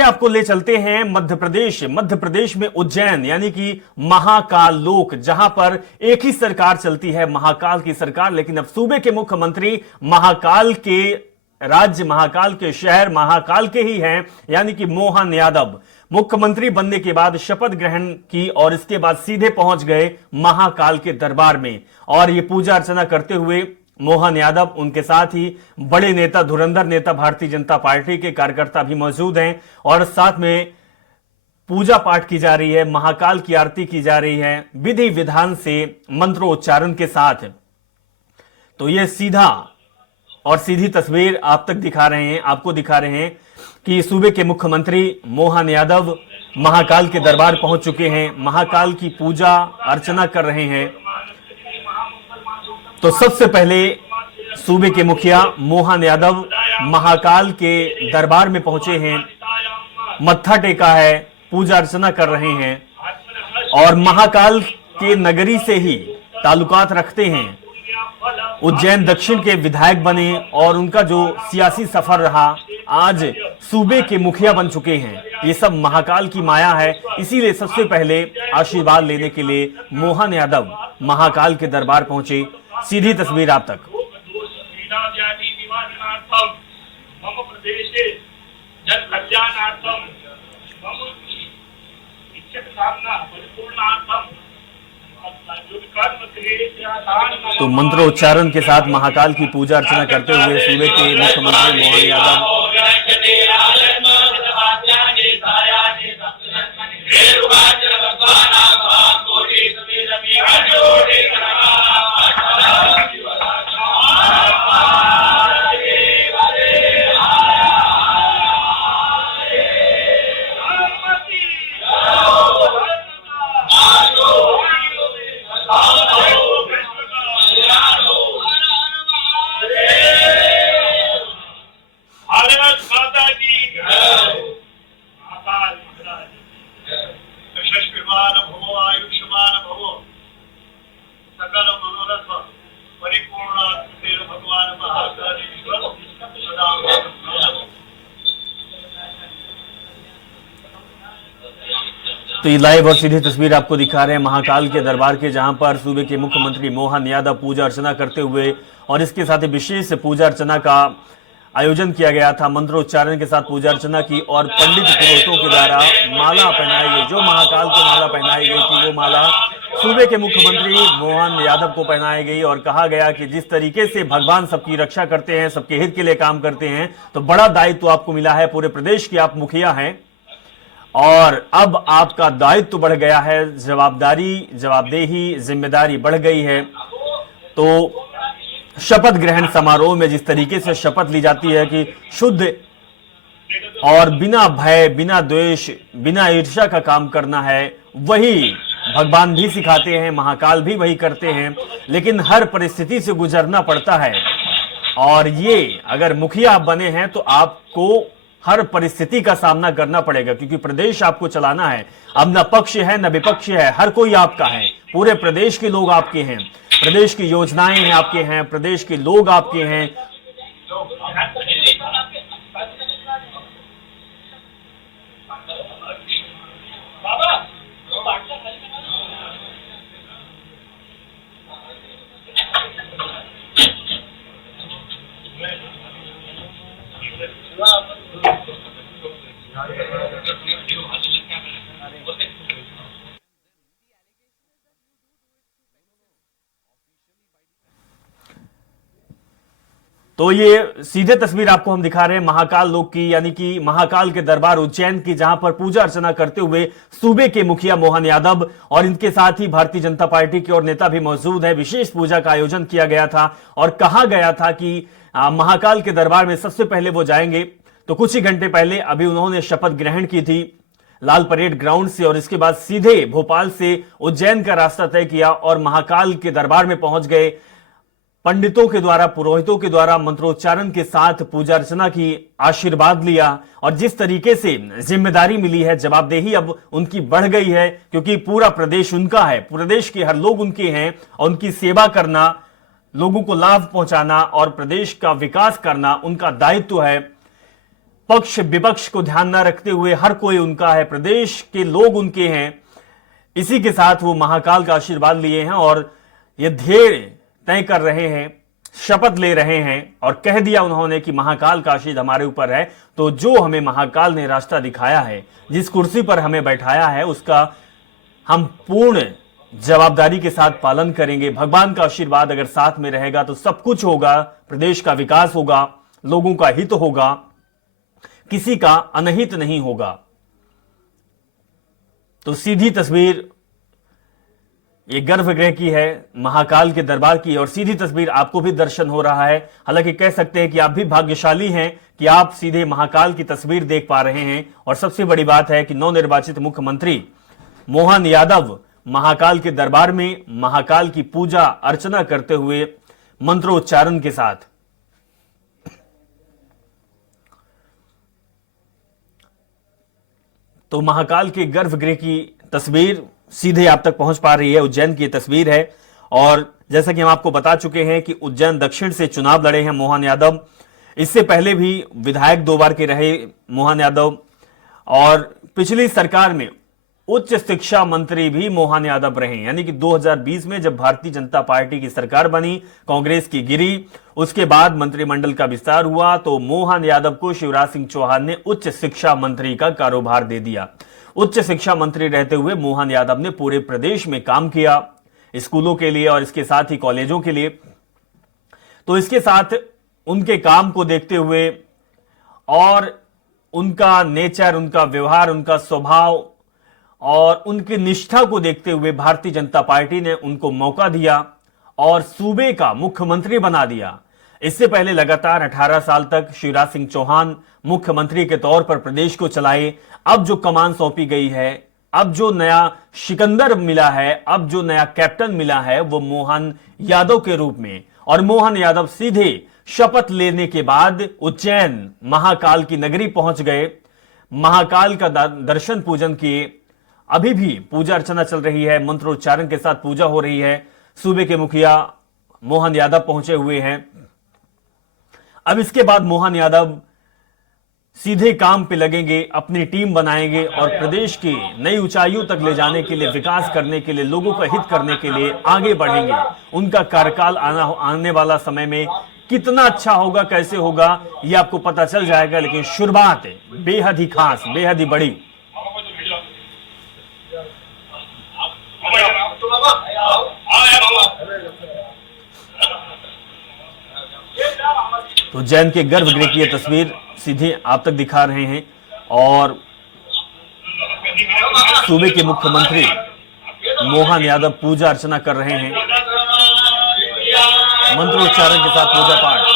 आपको ले चलते हैं मध्य प्रदेश में उज्जैन यानी कि महाकाल लोक, जहां पर एक ही सरकार चलती है, महाकाल की सरकार। लेकिन अब सूबे के मुख्यमंत्री महाकाल के राज्य, महाकाल के शहर, महाकाल के ही हैं, यानी कि मोहन यादव। मुख्यमंत्री बनने के बाद शपथ ग्रहण की और इसके बाद सीधे पहुंच गए महाकाल के दरबार में और ये पूजा अर्चना करते हुए मोहन यादव, उनके साथ ही बड़े नेता, धुरंधर नेता भारतीय जनता पार्टी के कार्यकर्ता भी मौजूद हैं और साथ में पूजा पाठ की जा रही है, महाकाल की आरती की जा रही है विधि विधान से, मंत्रोच्चारण के साथ। तो ये सीधा और सीधी तस्वीर आप तक दिखा रहे हैं, आपको दिखा रहे हैं कि सूबे के मुख्यमंत्री मोहन यादव महाकाल के दरबार पहुंच चुके हैं, महाकाल की पूजा अर्चना कर रहे हैं। तो सबसे पहले सूबे के मुखिया मोहन यादव महाकाल के दरबार में पहुंचे हैं, मत्था टेका है, पूजा अर्चना कर रहे हैं और महाकाल के नगरी से ही ताल्लुकात रखते हैं। उज्जैन दक्षिण के विधायक बने और उनका जो सियासी सफर रहा, आज सूबे के मुखिया बन चुके हैं। ये सब महाकाल की माया है, इसीलिए सबसे पहले आशीर्वाद लेने के लिए मोहन यादव महाकाल के दरबार पहुंचे। सीधी तस्वीर आप तक। तो मंत्रोच्चारण के साथ महाकाल की पूजा अर्चना करते हुए सूबे के मुख्यमंत्री मोहन यादव तो ये लाइव और सीधी तस्वीर आपको दिखा रहे हैं महाकाल के दरबार के, जहां पर सूबे के मुख्यमंत्री मोहन यादव पूजा अर्चना करते हुए और इसके साथ ही विशेष पूजा अर्चना का आयोजन किया गया था। मंत्रोच्चारण के साथ पूजा अर्चना की और पंडित पुरोहितों के द्वारा माला पहनाई गई। जो महाकाल को माला पहनाई गई थी वो माला सूबे के मुख्यमंत्री मोहन यादव को पहनाई गई और कहा गया कि जिस तरीके से भगवान सबकी रक्षा करते हैं, सबके हित के लिए काम करते हैं, तो बड़ा दायित्व आपको मिला है। पूरे प्रदेश के आप मुखिया हैं और अब आपका दायित्व बढ़ गया है, जवाबदेही, जिम्मेदारी बढ़ गई है। तो शपथ ग्रहण समारोह में जिस तरीके से शपथ ली जाती है कि शुद्ध और बिना भय, बिना द्वेष, बिना ईर्ष्या का काम करना है, वही भगवान भी सिखाते हैं, महाकाल भी वही करते हैं। लेकिन हर परिस्थिति से गुजरना पड़ता है और ये अगर मुखिया आप बने हैं तो आपको हर परिस्थिति का सामना करना पड़ेगा, क्योंकि प्रदेश आपको चलाना है। अब न पक्ष है न विपक्ष है, हर कोई आपका है, पूरे प्रदेश के लोग आपके हैं, प्रदेश की योजनाएं हैं आपके हैं, प्रदेश के लोग आपके हैं। तो ये सीधे तस्वीर आपको हम दिखा रहे हैं महाकाल लोक की, यानी कि महाकाल के दरबार उज्जैन की, जहां पर पूजा अर्चना करते हुए सूबे के मुखिया मोहन यादव और इनके साथ ही भारतीय जनता पार्टी के और नेता भी मौजूद है। विशेष पूजा का आयोजन किया गया था और कहा गया था कि महाकाल के दरबार में सबसे पहले वो जाएंगे। तो कुछ ही घंटे पहले अभी उन्होंने शपथ ग्रहण की थी लाल परेड ग्राउंड से और इसके बाद सीधे भोपाल से उज्जैन का रास्ता तय किया और महाकाल के दरबार में पहुंच गए। पंडितों के द्वारा, पुरोहितों के द्वारा मंत्रोच्चारण के साथ पूजा अर्चना की, आशीर्वाद लिया और जिस तरीके से जिम्मेदारी मिली है, जवाबदेही अब उनकी बढ़ गई है, क्योंकि पूरा प्रदेश उनका है, प्रदेश के हर लोग उनके हैं और उनकी सेवा करना, लोगों को लाभ पहुंचाना और प्रदेश का विकास करना उनका दायित्व है। पक्ष विपक्ष को ध्यान न रखते हुए हर कोई उनका है, प्रदेश के लोग उनके हैं। इसी के साथ वो महाकाल का आशीर्वाद लिए हैं और ये ध्येय तय कर रहे हैं, शपथ ले रहे हैं और कह दिया उन्होंने कि महाकाल का आशीर्वाद हमारे ऊपर है। तो जो हमें महाकाल ने रास्ता दिखाया है, जिस कुर्सी पर हमें बैठाया है, उसका हम पूर्ण जवाबदारी के साथ पालन करेंगे। भगवान का आशीर्वाद अगर साथ में रहेगा तो सब कुछ होगा, प्रदेश का विकास होगा, लोगों का हित होगा, किसी का अनहित नहीं होगा। तो सीधी तस्वीर ये गर्भगृह की है, महाकाल के दरबार की, और सीधी तस्वीर आपको भी दर्शन हो रहा है। हालांकि कह सकते हैं कि आप भी भाग्यशाली हैं कि आप सीधे महाकाल की तस्वीर देख पा रहे हैं। और सबसे बड़ी बात है कि नवनिर्वाचित मुख्यमंत्री मोहन यादव महाकाल के दरबार में महाकाल की पूजा अर्चना करते हुए मंत्रोच्चारण के साथ। तो महाकाल के गर्भगृह की तस्वीर सीधे आप तक पहुंच पा रही है। उज्जैन की तस्वीर है और जैसा कि हम आपको बता चुके हैं कि उज्जैन दक्षिण से चुनाव लड़े हैं मोहन यादव। इससे पहले भी विधायक 2 बार के रहे मोहन यादव और पिछली सरकार में उच्च शिक्षा मंत्री भी मोहन यादव रहे। यानी कि 2020 में जब भारतीय जनता पार्टी की सरकार बनी, कांग्रेस की गिरी, उसके बाद मंत्रिमंडल का विस्तार हुआ तो मोहन यादव को शिवराज सिंह चौहान ने उच्च शिक्षा मंत्री का कारोबार दे दिया। उच्च शिक्षा मंत्री रहते हुए मोहन यादव ने पूरे प्रदेश में काम किया, स्कूलों के लिए और इसके साथ ही कॉलेजों के लिए। तो इसके साथ उनके काम को देखते हुए और उनका नेचर, उनका व्यवहार, उनका स्वभाव और उनकी निष्ठा को देखते हुए भारतीय जनता पार्टी ने उनको मौका दिया और सूबे का मुख्यमंत्री बना दिया। इससे पहले लगातार 18 साल तक शिवराज सिंह चौहान मुख्यमंत्री के तौर पर प्रदेश को चलाए। अब जो कमान सौंपी गई है, अब जो नया सिकंदर मिला है, अब जो नया कैप्टन मिला है, वो मोहन यादव के रूप में। और मोहन यादव सीधे शपथ लेने के बाद उज्जैन महाकाल की नगरी पहुंच गए, महाकाल का दर्शन पूजन किए। अभी भी पूजा अर्चना चल रही है, मंत्रोच्चारण के साथ पूजा हो रही है। सूबे के मुखिया मोहन यादव पहुंचे हुए हैं। अब इसके बाद मोहन यादव सीधे काम पे लगेंगे, अपनी टीम बनाएंगे और प्रदेश की नई ऊंचाइयों तक ले जाने के लिए, विकास करने के लिए, लोगों का हित करने के लिए आगे बढ़ेंगे। उनका कार्यकाल आने वाला समय में कितना अच्छा होगा, कैसे होगा, यह आपको पता चल जाएगा। लेकिन शुरुआत बेहद ही खास, बेहद ही बड़ी। तो उज्जैन के गर्भगृह की यह तस्वीर सीधे आप तक दिखा रहे हैं और सूबे के मुख्यमंत्री मोहन यादव पूजा अर्चना कर रहे हैं, मंत्रोच्चारण के साथ पूजा पाठ।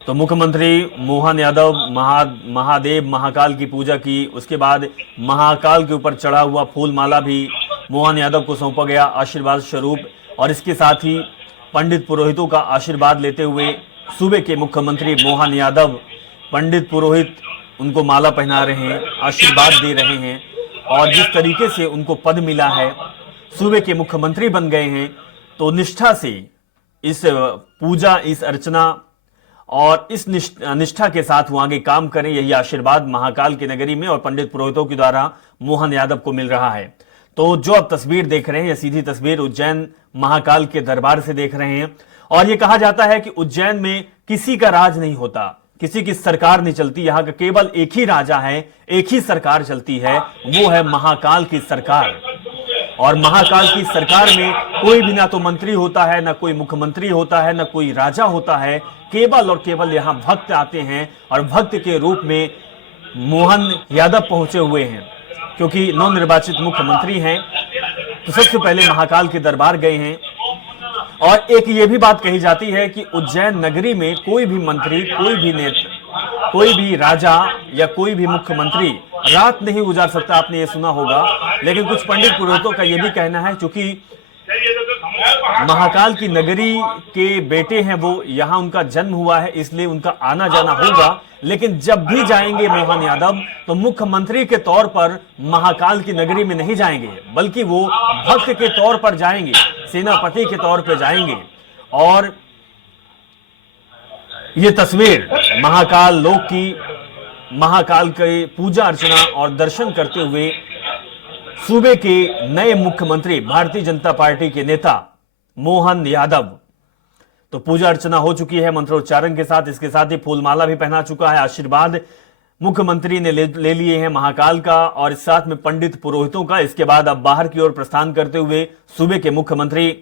तो मुख्यमंत्री मोहन यादव महादेव महाकाल की पूजा की। उसके बाद महाकाल के ऊपर चढ़ा हुआ फूल माला भी मोहन यादव को सौंपा गया आशीर्वाद स्वरूप। और इसके साथ ही पंडित पुरोहितों का आशीर्वाद लेते हुए सूबे के मुख्यमंत्री मोहन यादव, पंडित पुरोहित उनको माला पहना रहे हैं, आशीर्वाद दे रहे हैं। और जिस तरीके से उनको पद मिला है, सूबे के मुख्यमंत्री बन गए हैं, तो निष्ठा से इस पूजा, इस अर्चना और इस निष्ठा के साथ वो आगे काम करें, यही आशीर्वाद महाकाल की नगरी में और पंडित पुरोहितों के द्वारा मोहन यादव को मिल रहा है। तो जो आप तस्वीर देख रहे हैं, यह सीधी तस्वीर उज्जैन महाकाल के दरबार से देख रहे हैं। और ये कहा जाता है कि उज्जैन में किसी का राज नहीं होता, किसी की सरकार नहीं चलती, यहाँ का केवल एक ही राजा है, एक ही सरकार चलती है, वो है महाकाल की सरकार। और महाकाल की सरकार में कोई भी ना तो मंत्री होता है, ना कोई मुख्यमंत्री होता है, ना कोई राजा होता है, केवल और केवल यहाँ भक्त आते हैं। और भक्त के रूप में मोहन यादव पहुंचे हुए हैं, क्योंकि नवनिर्वाचित मुख्यमंत्री हैं, तो सबसे पहले महाकाल के दरबार गए हैं। और एक ये भी बात कही जाती है कि उज्जैन नगरी में कोई भी मंत्री, कोई भी नेता, कोई भी राजा या कोई भी मुख्यमंत्री रात नहीं गुजार सकता। आपने ये सुना होगा। लेकिन कुछ पंडित पुरोहितों का ये भी कहना है, चूंकि महाकाल की नगरी के बेटे हैं वो, यहां उनका जन्म हुआ है, इसलिए उनका आना जाना होगा। लेकिन जब भी जाएंगे मोहन यादव तो मुख्यमंत्री के तौर पर महाकाल की नगरी में नहीं जाएंगे, बल्कि वो भक्त के तौर पर जाएंगे, सेनापति के तौर पर जाएंगे। और ये तस्वीर महाकाल लोक की, महाकाल के पूजा अर्चना और दर्शन करते हुए सूबे के नए मुख्यमंत्री भारतीय जनता पार्टी के नेता मोहन यादव। तो पूजा अर्चना हो चुकी है मंत्रोच्चारण के साथ, इसके साथ ही फूलमाला भी पहना चुका है, आशीर्वाद मुख्यमंत्री ने ले लिए हैं महाकाल का और इस साथ में पंडित पुरोहितों का। इसके बाद अब बाहर की ओर प्रस्थान करते हुए सूबे के मुख्यमंत्री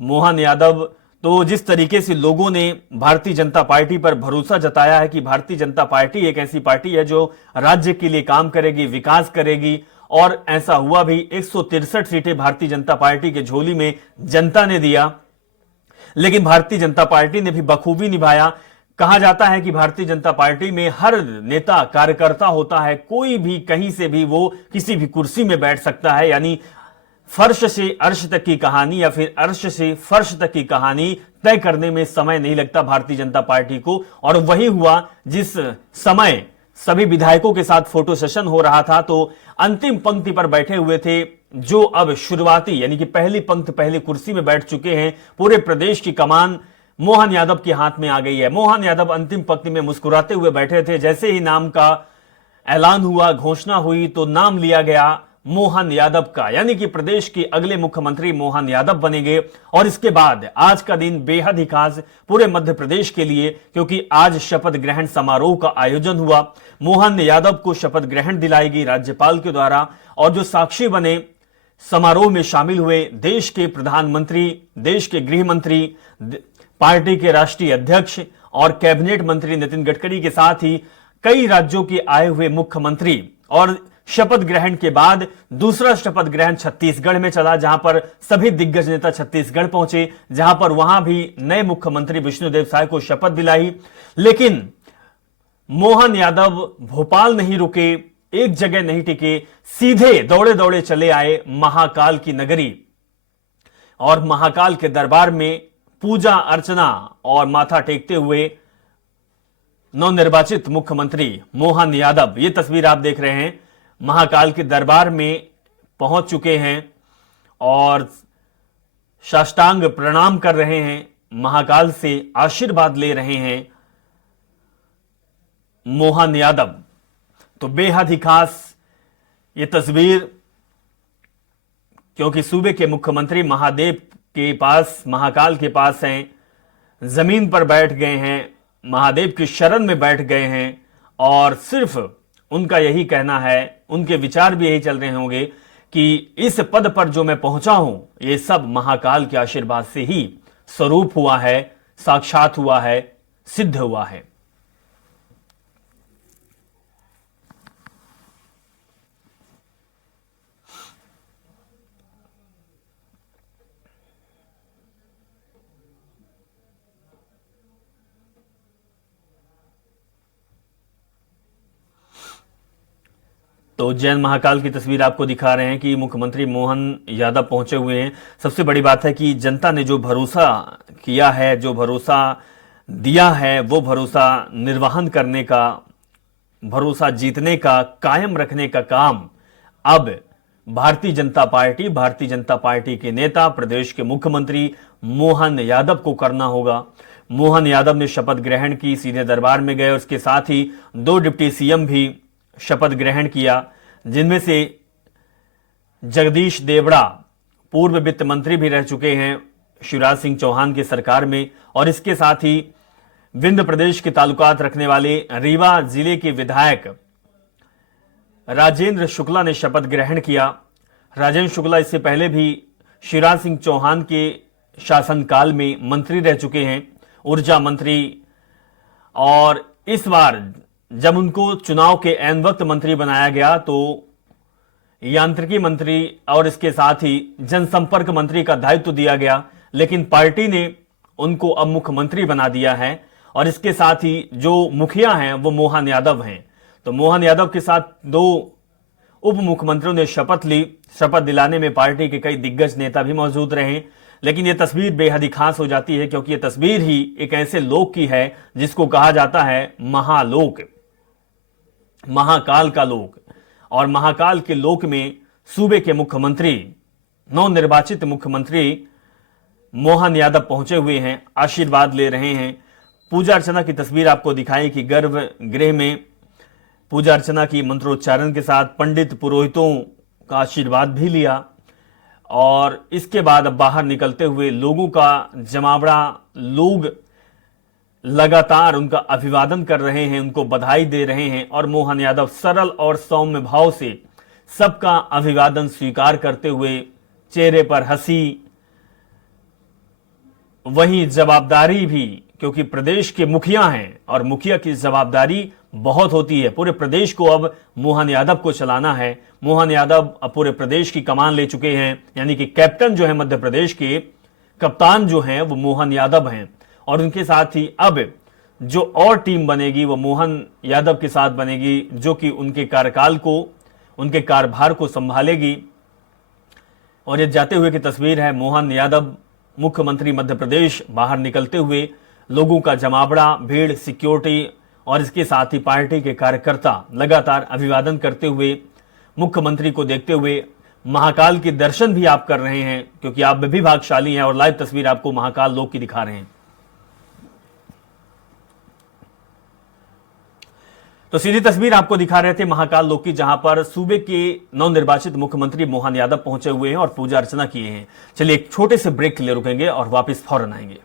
मोहन यादव। तो जिस तरीके से लोगों ने भारतीय जनता पार्टी पर भरोसा जताया है कि भारतीय जनता पार्टी एक ऐसी पार्टी है जो राज्य के लिए काम करेगी, विकास करेगी, और ऐसा हुआ भी। 163 सीटें भारतीय जनता पार्टी के झोली में जनता ने दिया, लेकिन भारतीय जनता पार्टी ने भी बखूबी निभाया। कहा जाता है कि भारतीय जनता पार्टी में हर नेता कार्यकर्ता होता है, कोई भी कहीं से भी वो किसी भी कुर्सी में बैठ सकता है, यानी फर्श से अर्श तक की कहानी या फिर अर्श से फर्श तक की कहानी तय करने में समय नहीं लगता भारतीय जनता पार्टी को। और वही हुआ जिस समय सभी विधायकों के साथ फोटो सेशन हो रहा था, तो अंतिम पंक्ति पर बैठे हुए थे जो अब शुरुआती यानी कि पहली पंक्ति, पहली कुर्सी में बैठ चुके हैं। पूरे प्रदेश की कमान मोहन यादव के हाथ में आ गई है। मोहन यादव अंतिम पंक्ति में मुस्कुराते हुए बैठे थे। जैसे ही नाम का ऐलान हुआ, घोषणा हुई, तो नाम लिया गया मोहन यादव का, यानी कि प्रदेश के अगले मुख्यमंत्री मोहन यादव बनेंगे। और इसके बाद आज का दिन बेहद ही खास पूरे मध्य प्रदेश के लिए, क्योंकि आज शपथ ग्रहण समारोह का आयोजन हुआ। मोहन यादव को शपथ ग्रहण दिलाई गई राज्यपाल के द्वारा, और जो साक्षी बने समारोह में शामिल हुए देश के प्रधानमंत्री, देश के गृह मंत्री, पार्टी के राष्ट्रीय अध्यक्ष और कैबिनेट मंत्री नितिन गडकरी के साथ ही कई राज्यों के आए हुए मुख्यमंत्री। और शपथ ग्रहण के बाद दूसरा शपथ ग्रहण छत्तीसगढ़ में चला, जहां पर सभी दिग्गज नेता छत्तीसगढ़ पहुंचे, जहां पर वहां भी नए मुख्यमंत्री विष्णुदेव साय को शपथ दिलाई। लेकिन मोहन यादव भोपाल नहीं रुके, एक जगह नहीं टिके, सीधे दौड़े दौड़े चले आए महाकाल की नगरी और महाकाल के दरबार में पूजा अर्चना और माथा टेकते हुए नवनिर्वाचित मुख्यमंत्री मोहन यादव, ये तस्वीर आप देख रहे हैं, महाकाल के दरबार में पहुंच चुके हैं और साष्टांग प्रणाम कर रहे हैं, महाकाल से आशीर्वाद ले रहे हैं मोहन यादव। तो बेहद ही खास ये तस्वीर, क्योंकि सूबे के मुख्यमंत्री महादेव के पास, महाकाल के पास हैं, जमीन पर बैठ गए हैं, महादेव की शरण में बैठ गए हैं और सिर्फ उनका यही कहना है, उनके विचार भी यही चल रहे होंगे कि इस पद पर जो मैं पहुंचा हूं, ये सब महाकाल के आशीर्वाद से ही स्वरूप हुआ है, साक्षात हुआ है, सिद्ध हुआ है। तो जैन महाकाल की तस्वीर आपको दिखा रहे हैं कि मुख्यमंत्री मोहन यादव पहुंचे हुए हैं। सबसे बड़ी बात है कि जनता ने जो भरोसा किया है, जो भरोसा दिया है, वो भरोसा निर्वहन करने का, भरोसा जीतने का, कायम रखने का काम अब भारतीय जनता पार्टी के नेता, प्रदेश के मुख्यमंत्री मोहन यादव को करना होगा। मोहन यादव ने शपथ ग्रहण की, सीधे दरबार में गए और उसके साथ ही 2 डिप्टी सीएम भी शपथ ग्रहण किया, जिनमें से जगदीश देवड़ा पूर्व वित्त मंत्री भी रह चुके हैं शिवराज सिंह चौहान की सरकार में, और इसके साथ ही विंध्य प्रदेश के ताल्लुकात रखने वाले रीवा जिले के विधायक राजेंद्र शुक्ला ने शपथ ग्रहण किया। राजेंद्र शुक्ला इससे पहले भी शिवराज सिंह चौहान के शासनकाल में मंत्री रह चुके हैं, ऊर्जा मंत्री, और इस बार जब उनको चुनाव के ऐन वक्त मंत्री बनाया गया तो यांत्रिकी मंत्री और इसके साथ ही जनसंपर्क मंत्री का दायित्व दिया गया, लेकिन पार्टी ने उनको अब मुख्यमंत्री बना दिया है और इसके साथ ही जो मुखिया हैं वो मोहन यादव हैं। तो मोहन यादव के साथ 2 उप मुख्यमंत्रियों ने शपथ ली। शपथ दिलाने में पार्टी के कई दिग्गज नेता भी मौजूद रहे। लेकिन यह तस्वीर बेहद ही खास हो जाती है, क्योंकि यह तस्वीर ही एक ऐसे लोक की है जिसको कहा जाता है महालोक, महाकाल का लोक। और महाकाल के लोक में सूबे के मुख्यमंत्री, नवनिर्वाचित मुख्यमंत्री मोहन यादव पहुंचे हुए हैं, आशीर्वाद ले रहे हैं। पूजा अर्चना की तस्वीर आपको दिखाई कि गर्भगृह में पूजा अर्चना की मंत्रोच्चारण के साथ पंडित पुरोहितों का आशीर्वाद भी लिया, और इसके बाद अब बाहर निकलते हुए लोगों का जमावड़ा, लोग लगातार उनका अभिवादन कर रहे हैं, उनको बधाई दे रहे हैं। और मोहन यादव सरल और सौम्य भाव से सबका अभिवादन स्वीकार करते हुए, चेहरे पर हंसी, वहीं जवाबदारी भी, क्योंकि प्रदेश के मुखिया हैं और मुखिया की जवाबदारी बहुत होती है। पूरे प्रदेश को अब मोहन यादव को चलाना है। मोहन यादव अब पूरे प्रदेश की कमान ले चुके हैं, यानी कि कैप्टन जो है मध्य प्रदेश के, कप्तान जो हैं वो मोहन यादव हैं। और उनके साथ ही अब जो और टीम बनेगी वो मोहन यादव के साथ बनेगी, जो कि उनके कार्यकाल को, उनके कार्यभार को संभालेगी। और ये जाते हुए की तस्वीर है, मोहन यादव मुख्यमंत्री मध्य प्रदेश बाहर निकलते हुए, लोगों का जमावड़ा, भीड़, सिक्योरिटी और इसके साथ ही पार्टी के कार्यकर्ता लगातार अभिवादन करते हुए, मुख्यमंत्री को देखते हुए। महाकाल के दर्शन भी आप कर रहे हैं, क्योंकि आप भी भाग्यशाली हैं, और लाइव तस्वीर आपको महाकाल लोक की दिखा रहे हैं। तो सीधी तस्वीर आपको दिखा रहे थे महाकाल लोक की, जहां पर सूबे के नवनिर्वाचित मुख्यमंत्री मोहन यादव पहुंचे हुए हैं और पूजा अर्चना किए हैं। चलिए एक छोटे से ब्रेक के लिए रुकेंगे और वापस फौरन आएंगे।